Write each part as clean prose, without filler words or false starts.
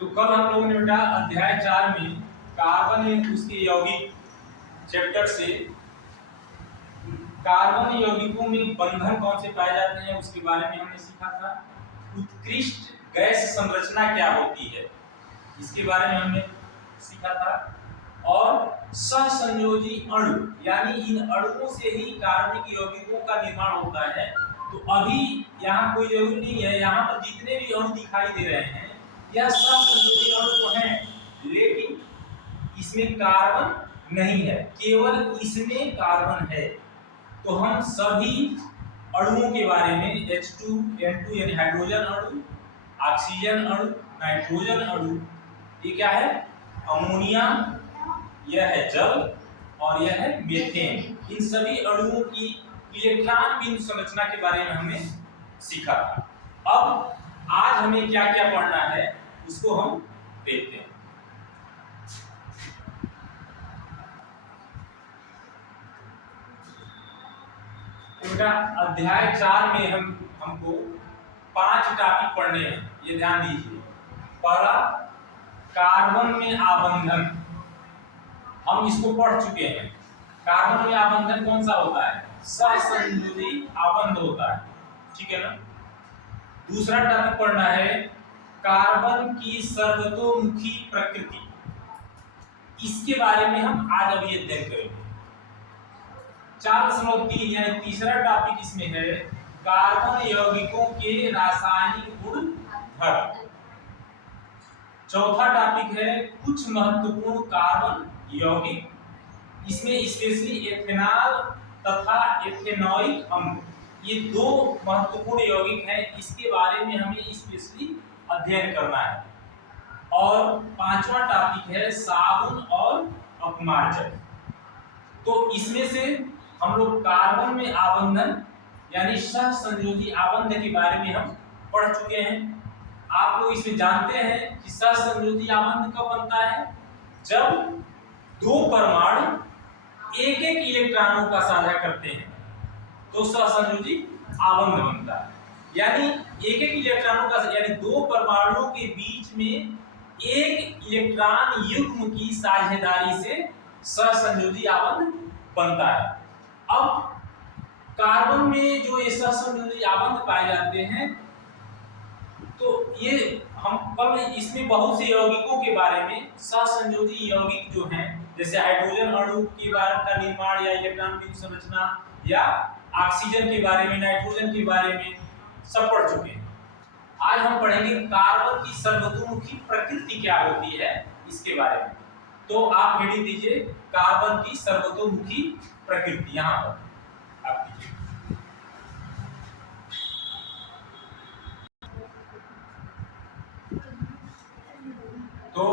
तो कल हम लोगों ने बेटा अध्याय 4 में कार्बन एवं उसके यौगिक चैप्टर से कार्बन यौगिकों में बंधन कौन से पाए जाते हैं उसके बारे में हमने सीखा था। उत्कृष्ट गैस संरचना क्या होती है इसके बारे में हमने सीखा था, और सहसंयोजी अणु यानी इन अणुओं से ही कार्बनिक यौगिकों का निर्माण होता है। तो अभी यहाँ कोई जरूरी नहीं है, यहाँ पर जितने भी अणु दिखाई दे रहे हैं यह सहसंयोजी अणु तो हैं, लेकिन इसमें कार्बन नहीं है, केवल इसमें कार्बन है। तो हम सभी अणुओं के बारे में H2N2 यानी हाइड्रोजन अणु, ऑक्सीजन अणु, नाइट्रोजन अणु, ये क्या है अमोनिया, यह है जल और यह है मीथेन, इन सभी अणुओं की इलेक्ट्रॉन बिंदु संरचना के बारे में हमने सीखा था। अब आज हमें क्या क्या पढ़ना है उसको हम देखते हैं। बेटा अध्याय 4 में हमको 5 टॉपिक पढ़ने हैं, ये ध्यान दीजिए। पहला कार्बन में आबंधन, हम इसको पढ़ चुके हैं। कार्बन में आबंधन कौन सा होता है? सहसंयोजी आबंध होता है, ठीक है ना। दूसरा टॉपिक पढ़ना है कार्बन की सर्वतोमुखी प्रकृति, इसके बारे में हम आज अभी अध्ययन करेंगे। 4.3 यानी तीसरा टॉपिक इसमें है कार्बन यौगिकों के रासायनिक गुण धर्म। चौथा टॉपिक है कुछ महत्वपूर्ण कार्बन यौगिक, इसमें स्पेशली एथेनॉल तथा एथेनोइक अम्ल, ये दो महत्वपूर्ण यौगिक हैं, इसके बारे में हमें स्पेशली अध्ययन करना है। और पांचवा टॉपिक है साबुन और अपमार्जन। तो इसमें से हम लोग कार्बन में आबंधन यानी सहसंयोजी आबंध के बारे में हम पढ़ चुके हैं। आप लोग इसमें जानते हैं कि सहसंयोजी आबंध कब बनता है? जब दो परमाणु एक एक इलेक्ट्रॉनों का साझा करते हैं तो सहसंयोजी आबंध बनता है। यानी एक एक इलेक्ट्रॉनों का, यानी दो परमाणुओं के बीच में एक इलेक्ट्रॉन युग्म की साझेदारी से सहसंयोजी आबंध बनता है। अब कार्बन में जो ये सहसंयोजी आबंध पाए जाते हैं, तो ये हम कल इसमें बहुत से यौगिकों के बारे में सहसंयोजी यौगिक जो हैं, जैसे हाइड्रोजन अणु के बारे का निर्माण या इलेक्ट्रॉन बिंदु संरचना, या ऑक्सीजन के बारे में, नाइट्रोजन के बारे में सब पढ़ चुके हैं। आज हम पढ़ेंगे कार्बन की सर्वतोमुखी प्रकृति क्या होती है इसके बारे में। तो आप हेडिंग दीजिए कार्बन की सर्वतोमुखी प्रकृति, यहां पर आप दीजिए। तो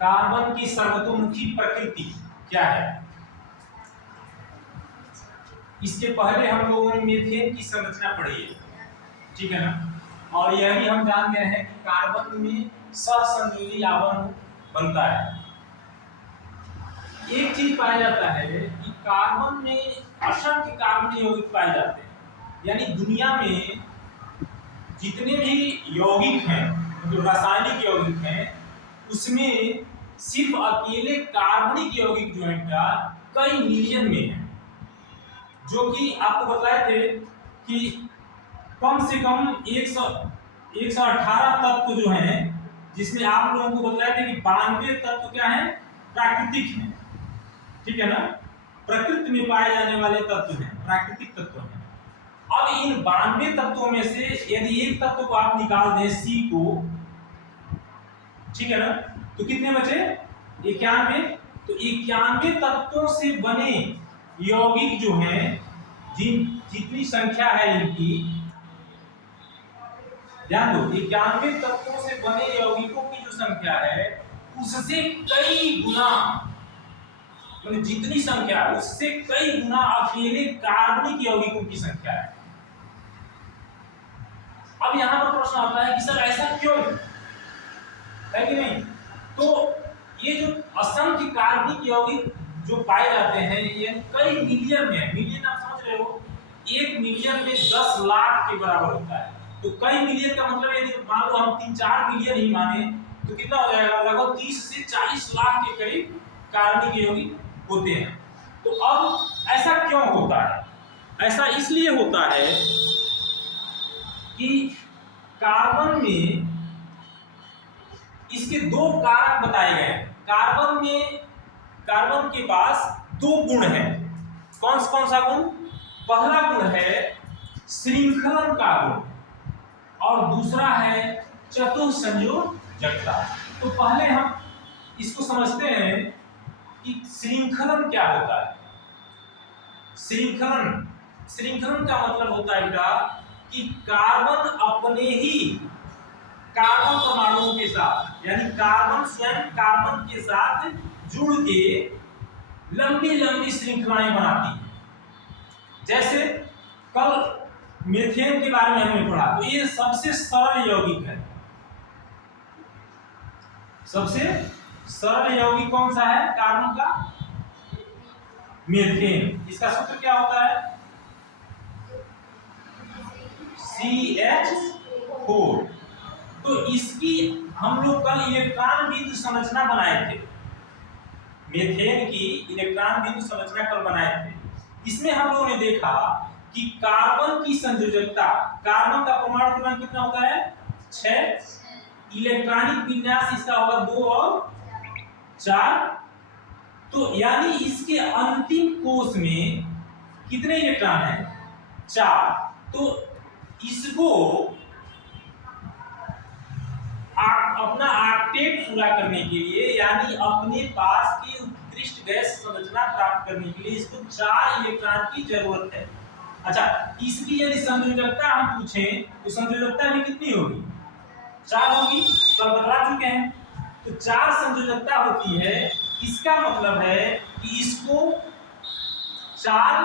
कार्बन की सर्वतोमुखी प्रकृति क्या है? इसके पहले हम लोगों ने मीथेन की संरचना पढ़ी है, ठीक है ना। और यह भी हम जान गए हैं कि कार्बन में सहसंयोजी आबंध बनता है। एक चीज पाया जाता है कि कार्बन में असंख्य कार्बन यौगिक पाए जाते हैं, यानी दुनिया में जितने भी यौगिक हैं, जो रासायनिक यौगिक हैं, उसमें सिर्फ अकेले कार्बनिक यौगिक जो है कई मिलियन में है। जो कि आपको बताए थे कि कम से कम 118 तत्व जो हैं, जिसमें आप लोगों को बताया था कि 92 तत्व क्या है? प्राकृतिक हैं, ठीक है ना। प्रकृति में पाए जाने वाले तत्व हैं, प्राकृतिक तत्व हैं। अब इन 92 तत्वों में से यदि एक तत्व को आप निकाल दें, सी को, ठीक है ना, तो कितने बचे? 91। तो 91 तत्वों से बने यौगिक जो हैं, जितनी संख्या है इनकी, ध्यान दो, 91 तत्वों से बने यौगिकों की जो संख्या है उससे कई गुना, मतलब जितनी संख्या है उससे कई गुना अकेले कार्बनिक यौगिकों की संख्या है। अब यहां पर प्रश्न आता है कि सर ऐसा क्यों है कि नहीं? तो ये जो असंख्य कार्बनिक यौगिक जो पाए जाते हैं ये कई मिलियन में है। मिलियन आप समझ रहे हो, 1 मिलियन में 10 लाख के बराबर होता है। तो कई मिलियन का मतलब यदि मान लो हम 3-4 मिलियन ही माने तो कितना हो जाएगा, लगभग 30 से 40 लाख के करीब कार्बनिक यौगिक होते हैं। तो अब ऐसा क्यों होता है? ऐसा इसलिए होता है कि कार्बन में इसके दो कारक बताए गए हैं। कार्बन के पास दो गुण हैं। कौन सा गुण? पहला गुण है श्रृंखलन का गुण और दूसरा है चतुसंयोजकता। तो पहले हम इसको समझते हैं कि श्रृंखलन क्या होता है। श्रृंखलन का मतलब होता है बेटा कि कार्बन अपने ही कार्बन परमाणुओं के साथ, यानी कार्बन स्वयं कार्बन के साथ जुड़ के लंबी लंबी श्रृंखलाएं बनाती है। जैसे कल मीथेन के बारे में हमने पढ़ा, तो ये सबसे सरल यौगिक है। सबसे सरल यौगिक कौन सा है कार्बन का? मीथेन। इसका सूत्र क्या होता है? CH4। तो इसकी हम लोग कल इलेक्ट्रॉन बिंदु संरचना बनाए थे। मीथेन की इलेक्ट्रॉन बिंदु संरचना कल बनाए थे। इसमें हम लोगों ने देखा कि कार्बन की संयोजकता, कार्बन का परमाणु क्रमांक कितना होता है? 6। इलेक्ट्रॉनिक विन्यास इसका होगा 2 और 4। तो यानी इसके अंतिम कोश में कितने इलेक्ट्रॉन हैं? 4। तो इसको अपना ऑक्टेट पूरा करने के लिए, यानी अपने पास की उत्कृष्ट गैस संरचना प्राप्त करने के लिए इसको 4 इलेक्ट्रॉन की जरूरत है। अच्छा, इसकी यदि संयोजकता हम पूछें तो संयोजकता भी कितनी होगी? 4 होगी। कल बता चुके हैं। तो 4 संयोजकता होती है। इसका मतलब है कि इसको 4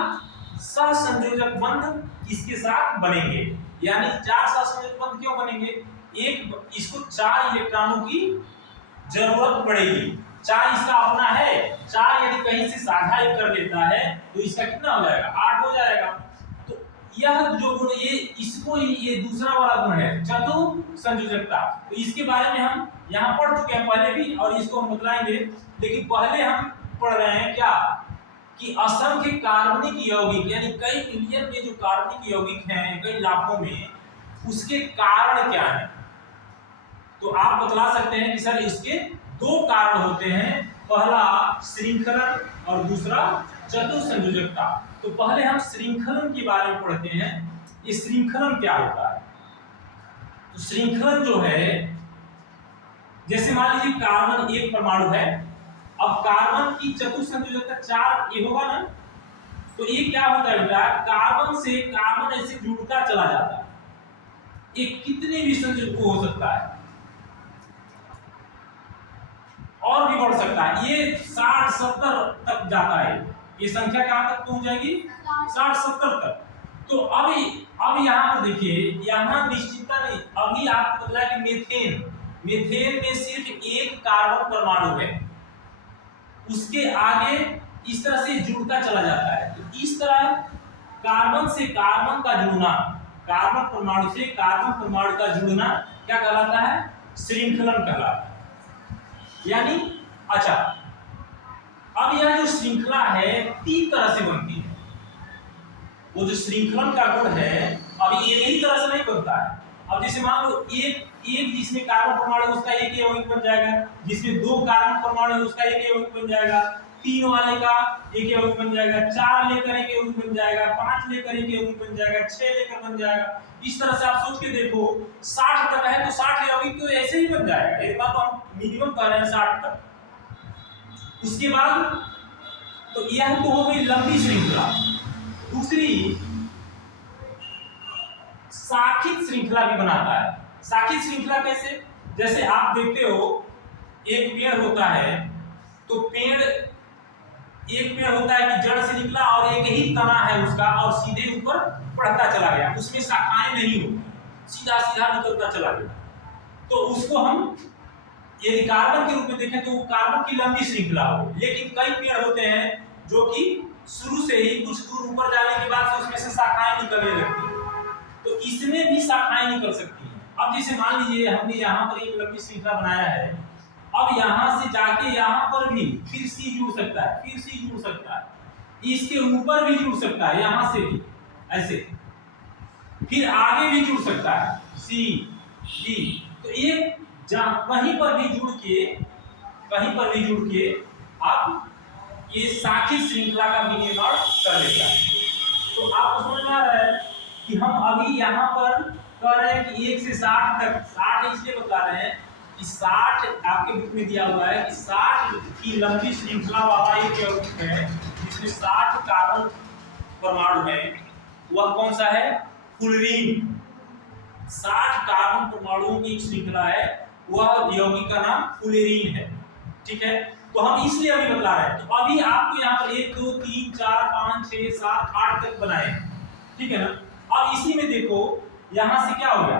सहसंयोजक बंध इसके साथ बनेंगे। यानी 4 सहसंयोजक बंध क्यों बनेंगे? इसको 4 इलेक्ट्रॉनों की जरूरत पड़ेगी। 4 इसका अपना है। 4 यदि कहीं से साझा कर लेता है तो इसका कितना हो जाएगा? 8 हो जाएगा। तो यह जो गुण, ये दूसरा वाला गुण है चतुसंयोजकता। तो इसके बारे में हम यहाँ पढ़ चुके हैं पहले भी, और इसको हम बतलाएंगे। लेकिन पहले हम पढ़ रहे हैं क्या कि असंख्य कार्बनिक यौगिक, यानी कई मिलियन में जो कार्बनिक यौगिक हैं, कई लाखों में, उसके कारण क्या है। तो आप बतला सकते हैं कि सर इसके 2 कारण होते हैं, पहला श्रृंखलन और दूसरा चतुसंयोजकता। तो पहले हम श्रृंखलन के बारे में पढ़ते हैं। ये श्रृंखलन क्या होता है? तो श्रृंखलन जो है, जैसे मान लीजिए कार्बन एक परमाणु है। अब कार्बन की चतुसंयोजकता 4 ये होगा ना, तो ये क्या होता है बेटा? कार्बन से कार्बन ऐसे जुड़ता चला जाता है। ये कितने भी संयोजक हो सकता है और भी बढ़ सकता है। ये 60-70 तक जाता है। ये संख्या कहां तक पहुंच जाएगी? 60-70 तक। तो अब यहाँ पर देखिए, यहाँ निश्चितता नहीं। अभी आपको बताया कि मीथेन में सिर्फ एक कार्बन परमाणु है, उसके आगे इस तरह से जुड़ता चला जाता है। तो इस तरह कार्बन से कार्बन का जुड़ना, कार्बन परमाणु से कार्बन परमाणु का जुड़ना क्या कहलाता है? श्रृंखलन कहलाता है। यानी अच्छा, अब यह जो श्रृंखला है 3 तरह से बनती है। वो जो श्रृंखलन का गुण है अभी एक ही तरह से नहीं बनता है। अब जैसे मान लो एक जिसमें कार्बन परमाणु उसका एक यौगिक बन जाएगा, जिसमें 2 कार्बन परमाणु उसका एक यौगिक बन जाएगा, 3 वाले का एक यौगिक बन जाएगा, 4 लेकर एक यौगिक बन जाएगा, 5 लेकर एक यौगिक बन जाएगा, 6 लेकर बन जाएगा। इस तरह से आप सोच के देखो, 60 तक है तो 60 यौगिक तो ऐसे ही बन जाएगा। एक बात हम मिनिमम कह रहे हैं 60 तक। उसके बाद तो यह तो हो गई लंबी श्रृंखला। दूसरी शाखित श्रृंखला भी बनाता है। शाखित श्रृंखला कैसे? जैसे आप देखते हो एक पेड़ होता है, तो एक पेड़ होता है कि जड़ से निकला और एक ही तना है उसका, और सीधे ऊपर बढ़ता चला गया, उसमें शाखाएं नहीं होती, सीधा सीधा निकलता चला गया। तो उसको हम यदि कार्बन के रूप में देखें तो वो कार्बन की लंबी श्रृंखला हो। लेकिन कई पेड़ होते हैं जो कि शुरू से ही कुछ दूर ऊपर जाने के बाद से उसमें से शाखाएं निकलने लगती हैं। तो इसे इसमें भी शाखाएं निकल सकती हैं। अब जैसे मान लीजिए हमने यहाँ पर एक लंबी श्रृंखला बनाया है, अब यहाँ से जाके यहाँ पर भी फिर सी जुड़ सकता है, फिर सी जुड़ सकता है, इसके ऊपर भी जुड़ सकता है, यहाँ से भी ऐसे, फिर आगे भी जुड़ सकता है सी डी। तो एक कहीं पर भी जुड़ के, कहीं पर भी जुड़ के आप ये शाखित श्रृंखला का भी निर्माण कर लेता है। तो आप समझ में आ रहा है कि हम अभी यहाँ पर कह रहे हैं कि 1 से 60 तक, 60 इसलिए बता रहे हैं कि 60 आपके बुक में दिया हुआ है कि 60 की लंबी श्रृंखला वाला एक यौगिक है जिसमें 60 कार्बन परमाणु है। वह कौन सा है? फुलरीन। 60 कार्बन परमाणुओं की एक श्रृंखला है, वह यौगिक का नाम फुलरीन है। ठीक है, तो हम इसलिए अभी बता रहे हैं। तो अभी आपको यहाँ पर 1 2 3 4 5 6 7 8 तक बनाए, ठीक है ना। अब इसी में देखो यहाँ से क्या हो गया,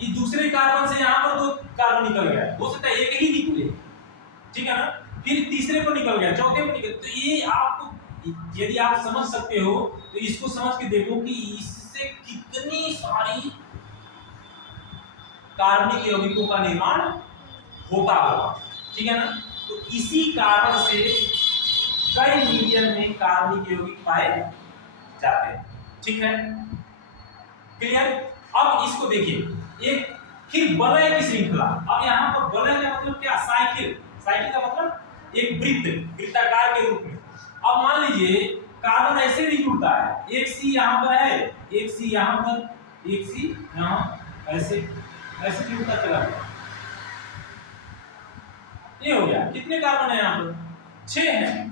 ये दूसरे कार्बन से यहाँ पर 2 कार्बन निकल गया, हो सकता है एक ही निकले, ठीक है ना, फिर तीसरे को निकल गया, चौथे को निकल। तो ये आपको यदि आप समझ सकते हो तो इसको समझ के देखो कि इससे कितनी सारी कार्बनिक यौगिकों का निर्माण होता होगा, ठीक है ना। तो इसी कारण से कई मिलियन में कार्बनिक यौगिक पाए जाते हैं, ठीक है, क्लियर। अब इसको देखिए, एक फिर वलय की श्रृंखला। अब यहाँ पर वलय का मतलब क्या? साइकिल। साइकिल का मतलब एक वृत्त, वृत्ताकार के रूप में। अब मान लीजिए कार्बन ऐसे भी जुड़ता है, एक सी यहाँ पर है, एक सी यहाँ पर, एक सी यहाँ, ऐसे ऐसे जुड़ता चला गया, ये हो गया। कितने कार्बन है यहाँ पर? 6 है।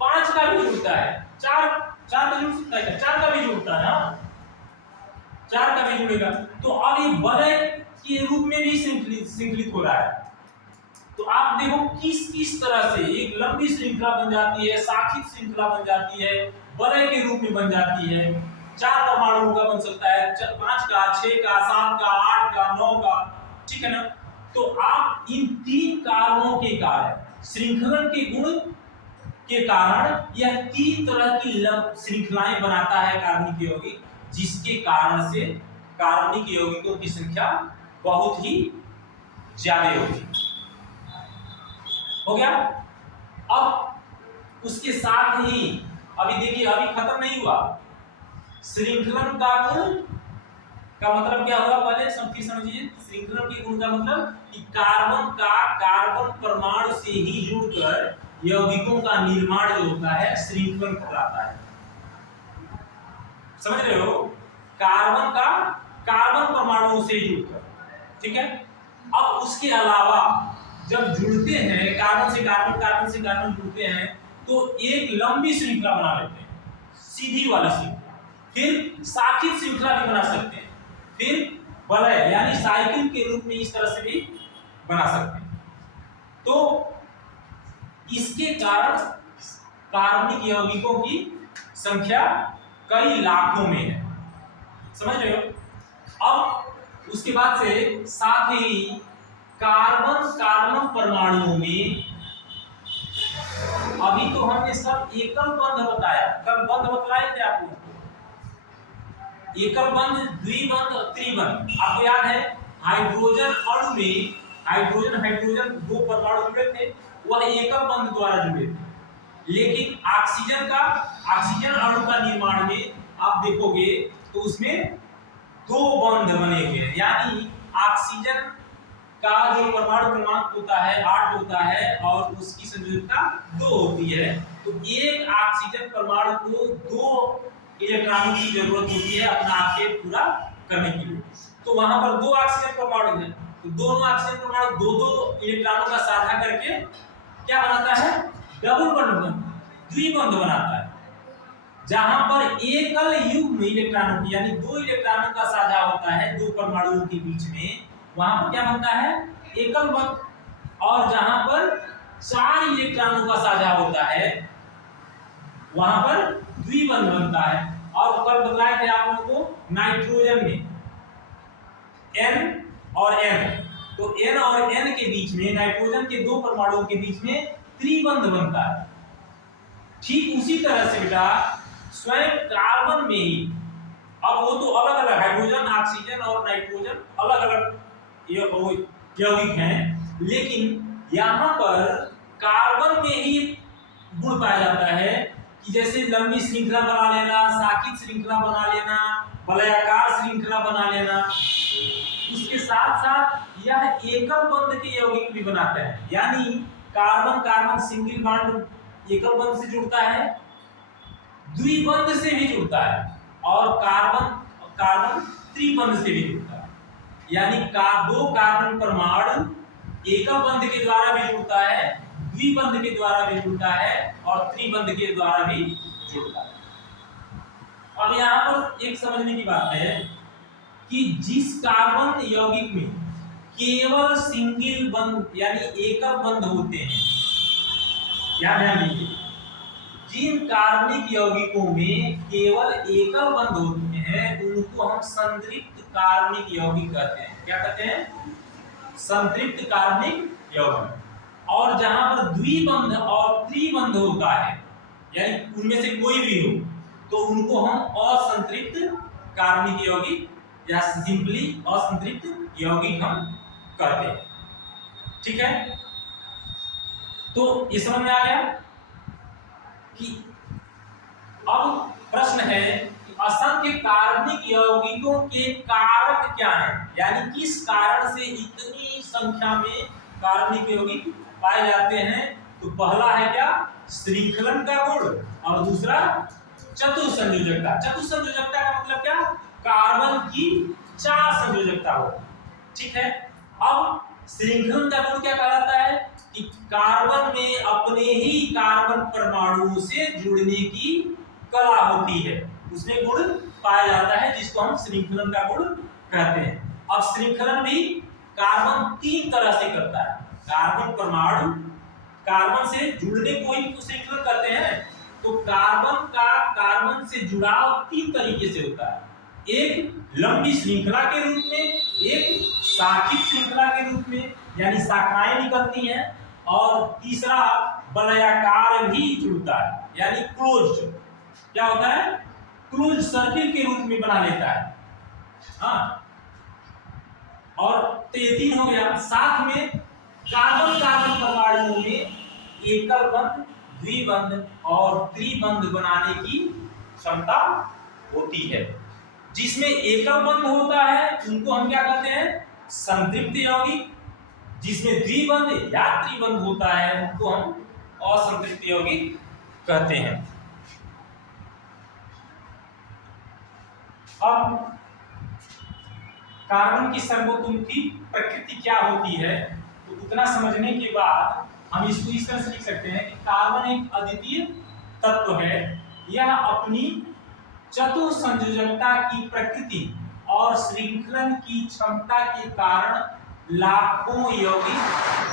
5 का भी जुड़ता है, 4 का जुड़ सकता है, 4 का भी जुड़ता है, 4 का भी जुड़ेगा। तो अब ये वलय के रूप में भी श्रृंखलित हो रहा है। तो आप देखो किस किस तरह से एक लंबी श्रृंखला बन जाती है, शाखित श्रृंखला बन जाती है, वलय के रूप में बन जाती है। 4 परमाणुओं का बन सकता है, 5 का, 6 का, 7 का, 8 का, 9 का, ठीक है ना। तो आप इन 3 कारणों के कारण, श्रृंखलन के गुण के कारण यह 3 तरह की श्रृंखलाएं बनाता है कार्बनिक यौगिक, जिसके कारण से कार्बनिक यौगिकों की संख्या बहुत ही ज्यादा होगी। हो गया। अब उसके साथ ही अभी देखिए, अभी खत्म नहीं हुआ। श्रृंखलन का गुण का मतलब क्या होगा, पहले फिर समझिए। श्रृंखलन के गुण का मतलब कि कार्बन का कार्बन परमाणु से ही जुड़कर यौगिकों का निर्माण जो होता है श्रृंखलन कहलाता है। समझ रहे हो? कार्बन का कार्बन परमाणुओं से जुड़कर, ठीक है। अब उसके अलावा जब जुड़ते हैं कार्बन से कार्बन, कार्बन से कार्बन जुड़ते हैं तो एक लंबी श्रृंखला बना लेते हैं, सीधी वाली श्रृंखला। फिर शाखित श्रृंखला भी बना सकते हैं, फिर वलय यानी साइकिल के रूप में इस तरह से भी बना सकते हैं। तो इसके कारण कार्बनिक यौगिकों की संख्या कई लाखों में है, समझ रहे हो। अब उसके बाद से साथ ही कार्बन कार्बन परमाणुओं में, अभी तो हमने सब एकल बंध बताया, कब बंध बतलाए थे आपको, एकल बंध, द्विबंध, त्रिबंध। आपको याद है हाइड्रोजन अणु में हाइड्रोजन 2 परमाणु जुड़े थे, वह एकल बंध द्वारा जुड़े थे। लेकिन ऑक्सीजन अणु का निर्माण में आप देखोगे तो उसमें 2 बंध बने हुए हैं, यानी ऑक्सीजन का जो परमाणु क्रमांक होता है 8 होता है और उसकी संयोजकता 2 होती है। तो एक ऑक्सीजन परमाणु को 2 इलेक्ट्रॉनों की जरूरत होती है अपना आके पूरा करने के लिए। तो वहां पर 2 ऑक्सीजन परमाणु हैं, तो दोनों ऑक्सीजन परमाणु 2-2 इलेक्ट्रॉनों का साझा करके क्या बनाता है? डबल बंध, द्विबंध बनाता है। जहां पर एकल युग्म इलेक्ट्रॉनों की यानी 2 इलेक्ट्रॉनों का साझा होता है 2 परमाणुओं के बीच में, वहां पर क्या बनता है? एकल बंध। और जहां पर 4 इलेक्ट्रॉनों का साझा होता है वहां पर द्विबंध बनता है। और कल बताए थे आप लोगों को नाइट्रोजन में N और N, तो N और N के बीच में, नाइट्रोजन के 2 परमाणुओं के बीच में त्रिबंध बनता है। ठीक उसी तरह से बेटा स्वयं कार्बन में ही अब वो तो अलग अलग हाइड्रोजन, ऑक्सीजन और नाइट्रोजन अलग अलग यौगिक हैं, लेकिन यहाँ पर कार्बन में ही गुण पाया जाता है कि जैसे लंबी श्रृंखला बना लेना, शाखित श्रृंखला बना लेना, वलयाकार श्रृंखला बना लेना। उसके साथ साथ यह एकल बंध के यौगिक भी बनाता है, यानी कार्बन कार्बन सिंगल बॉन्ड एकल बंध से जुड़ता है, द्विबंध से भी जुड़ता है, और कार्बन कार्बन त्रिबंध से भी जुड़ता है, यानी दो कार्बन परमाणु एकल बंध के द्वारा भी जुड़ता है, द्विबंध के द्वारा भी जुड़ता है और त्रिबंध के द्वारा भी जुड़ता है। अब यहाँ पर एक समझने की बात है कि जिस कार्बन यौगिक में केवल सिंगल बंध यानी एकल बंध होते हैं, क्या ध्यान दीजिए, जिन कार्बनिक यौगिकों में केवल एकल बंध होते हैं उनको हम संतृप्त कार्बनिक यौगिक कहते हैं। क्या कहते हैं? संतृप्त कार्बनिक यौगिक। और जहां पर द्विबंध और त्रिबंध होता है, यानी उनमें से कोई भी हो, तो उनको हम असंतृप्त कार्बनिक यौगिक या सिंपली असंतृप्त यौगिक हम कहते हैं। ठीक है, तो इस समझ में आ गया कि अब प्रश्न है कि असंख्य कार्बनिक यौगिकों के कारक क्या हैं, यानी किस कारण से इतनी संख्या में कार्बनिक यौगिक पाए जाते हैं। तो पहला है क्या? श्रृंखलन का गुण, और दूसरा चतुसंयोजकता। चतुसंयोजकता का मतलब क्या? कार्बन की 4 संयोजकता हो। ठीक है, अब श्रृंखलन का गुण क्या कहलाता है कि कार्बन में अपने ही कार्बन परमाणुओं से जुड़ने की कला होती है, उसमें गुण पाया जाता है जिसको हम श्रृंखलन का गुण कहते हैं। अब श्रृंखलन भी कार्बन 3 तरह से करता है। कार्बन परमाणु कार्बन से जुड़ने को ही तो श्रृंखलन करते हैं, तो कार्बन का कार्बन से जुड़ाव 3 तरीके से होता है। एक लंबी श्रृंखला के रूप में, एक शाखित श्रृंखला के रूप में यानी शाखाएं निकलती हैं, और तीसरा वलयाकार भी जुड़ता है यानी क्लोज। क्या होता है? क्लोज सर्किल के रूप में बना लेता है। हाँ, और तो ये 3 हो गया। साथ में कार्बन कार्बन परमाणुओं में एकल बंध, द्विबंध और त्रिबंध बनाने की क्षमता होती है। जिसमें एकल बंध होता है उनको हम क्या कहते हैं? संतृप्त यौगिक। जिसमें द्विबंध या त्रिबंध होता है उनको हम असंतृप्त यौगिक कहते हैं। अब कार्बन की सर्वतोमुखी प्रकृति क्या होती है, तो उतना समझने के बाद हम इसको इस तरह से लिख सकते हैं कि कार्बन एक अद्वितीय तत्व है। यह अपनी चतुसंयोजकता की प्रकृति और श्रृंखलन की क्षमता के कारण लाखों यौगिक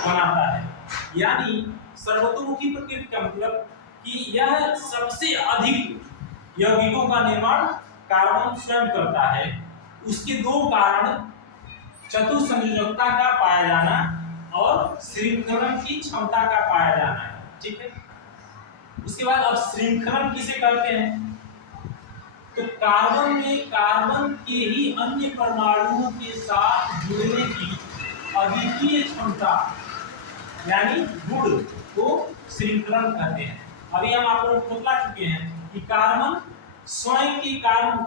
बनाता है। यानी सर्वतोमुखी प्रकृति का मतलब कि यह सबसे अधिक यौगिकों का निर्माण कार्बन स्वयं करता है। उसके 2 कारण चतुसंयोजकता का पाया जाना और श्रृंखलन की क्षमता का पाया जाना है। ठीक है, उसके बाद अब श्रृंखलन किसे कहते हैं? तो कार्बन में कार्बन के ही अन्य परमाणुओं के साथ जुड़ने की अद्वितीय क्षमता यानी गुण को श्रृंखलन कहते हैं। अभी हम आप लोगों को बता चुके हैं कि कार्बन स्वयं के कारण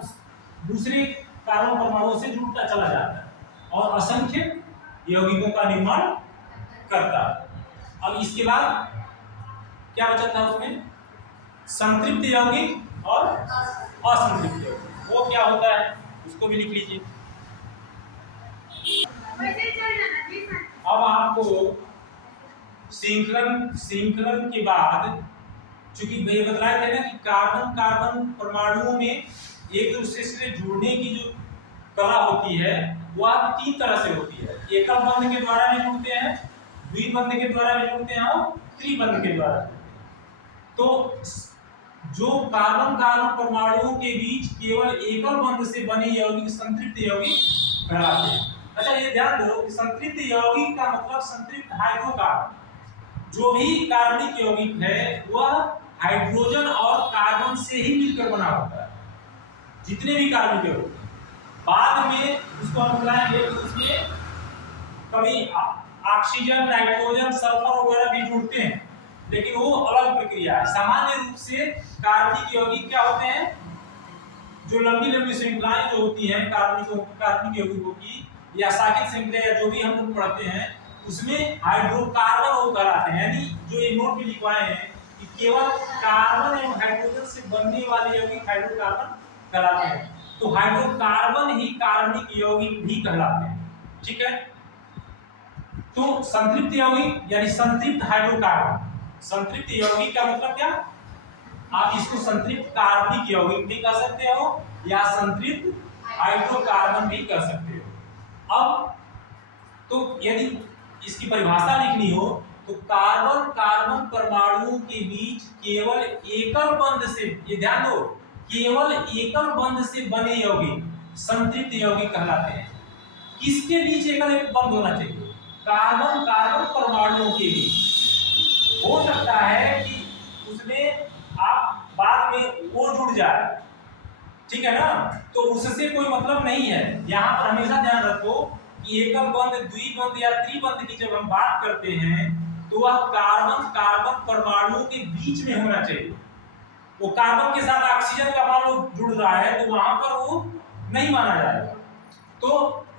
दूसरे कार्बन परमाणुओं से जुड़ता चला जाता है और असंख्य यौगिकों का निर्माण करता है। अब इसके बाद क्या बचा था उसमें? संतृप्त यौगिक और असंतृप्त यौगिक। वो क्या होता है उसको भी लिख लीजिए। अब आपको श्रृंखलन के बाद, चूंकि ये बतलाए थे ना कि कार्बन कार्बन परमाणुओं में एक दूसरे से जुड़ने की जो कला होती है वह 3 तरह से होती है। एकल बंध के द्वारा भी जुड़ते हैं, द्विबंध के द्वारा भी जुड़ते हैं और त्रिबंध के द्वारा। तो जो कार्बन कार्बन परमाणुओं के बीच केवल एकल बंध से बने यौगिक संतृप्त यौगिक कहलाते हैं। अच्छा, ये ध्यान दो कि संतृप्त यौगिक का मतलब संतृप्त हाइड्रोकार्बन। जो भी कार्बनिक यौगिक है वह हाइड्रोजन और कार्बन से ही मिलकर बना होता है। जितने भी कार्बनिक यौगिक बाद में उसको हम मिलाएंगे तो उसमें कभी ऑक्सीजन, नाइट्रोजन, सल्फर वगैरह भी जुड़ते हैं, लेकिन वो अलग प्रक्रिया है। सामान्य रूप से कार्बनिक यौगिक क्या होते हैं, जो लंबी लंबी श्रृंखलाएं जो होती हैं कार्बनिक यौगिकों की या शाखित श्रृंखला या जो भी हम लोग पढ़ते हैं उसमें हाइड्रोकार्बन वो कहलाते हैं। यानी जो ये नोट में लिखवाए हैं कि केवल कार्बन एवं हाइड्रोजन से बनने वाले यौगिक हाइड्रोकार्बन कहलाते हैं। तो हाइड्रोकार्बन ही कार्बनिक यौगिक भी कहलाते हैं। ठीक है, तो संतृप्त यौगिक यानी संतृप्त हाइड्रोकार्बन, संतृप्त यौगिक का मतलब क्या, आप इसको संतृप्त कार्बनिक यौगिक भी कह सकते हो या संतृप्त हाइड्रोकार्बन भी कह सकते हो। अब तो यदि इसकी परिभाषा लिखनी हो तो कार्बन कार्बन परमाणुओं के बीच केवल एकल बंध से, ये ध्यान दो, केवल एकल बंध से बने यौगिक संतृप्त यौगिक कहलाते हैं। किसके बीच एकल एक बंध होना चाहिए, कार्बन कार्बन परमाणुओं के बीच। हो सकता है कि उसमें आप बाद में वो जुड़ जाए, ठीक है ना, तो उससे कोई मतलब नहीं है। यहाँ पर हमेशा ध्यान रखो कि एकल बंध, द्विबंध या त्रिबंध की जब हम बात करते हैं तो वह कार्बन कार्बन परमाणुओं के बीच में होना चाहिए। वो कार्बन के साथ ऑक्सीजन का मान लो जुड़ रहा है तो वहां पर वो नहीं माना जाएगा। तो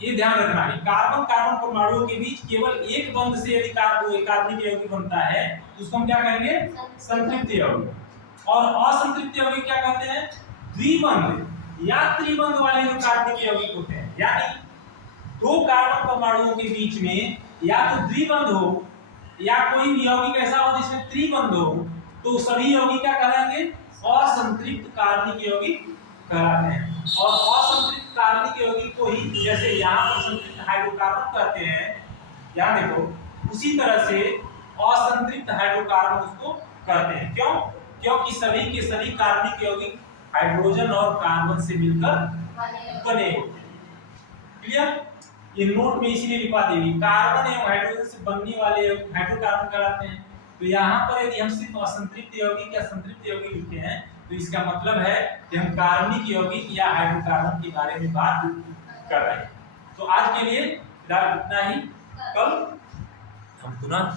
ये ध्यान रखना है, कार्बन कार्बन परमाणुओं के बीच केवल एक बंध से यदि कार्बनिक यौगिक बनता है तो उसको हम क्या कहेंगे, संतृप्त यौगिक। और असंतृप्त यौगिक क्या कहते हैं, द्विबंध या त्रिबंध वाले जो कार्बनिक यौगिक होते हैं। यानी दो कार्बन परमाणुओं के बीच में या तो द्विबंध हो या कोई भी यौगिक ऐसा हो जिसमें त्रिबंध हो, तो सभी यौगिक क्या कहलाएंगे, असंतृप्त कार्बनिक यौगिक कहलाते हैं। और असंतृप्त कार्बनिक यौगिक को ही जैसे यहाँ पर संतृप्त हाइड्रोकार्बन कहते हैं, यहाँ देखो, उसी तरह से असंतृप्त हाइड्रोकार्बन उसको कहते हैं। क्यों, क्योंकि सभी के सभी कार्बनिक यौगिक हाइड्रोजन और कार्बन से मिलकर बने होते हैं। क्लियर, ये नोट में इसीलिए लिखवा देंगे, कार्बन एवं हाइड्रोजन से बनने वाले हाइड्रोकार्बन कहलाते हैं। तो यहाँ पर यदि हम सिर्फ असंतृप्त यौगिक या संतृप्त यौगिक लिखते हैं तो इसका मतलब है कि हम कार्बनिक यौगिक या हाइड्रोकार्बन के बारे में बात कर रहे हैं। तो आज के लिए फिलहाल इतना ही, कल हम पुनः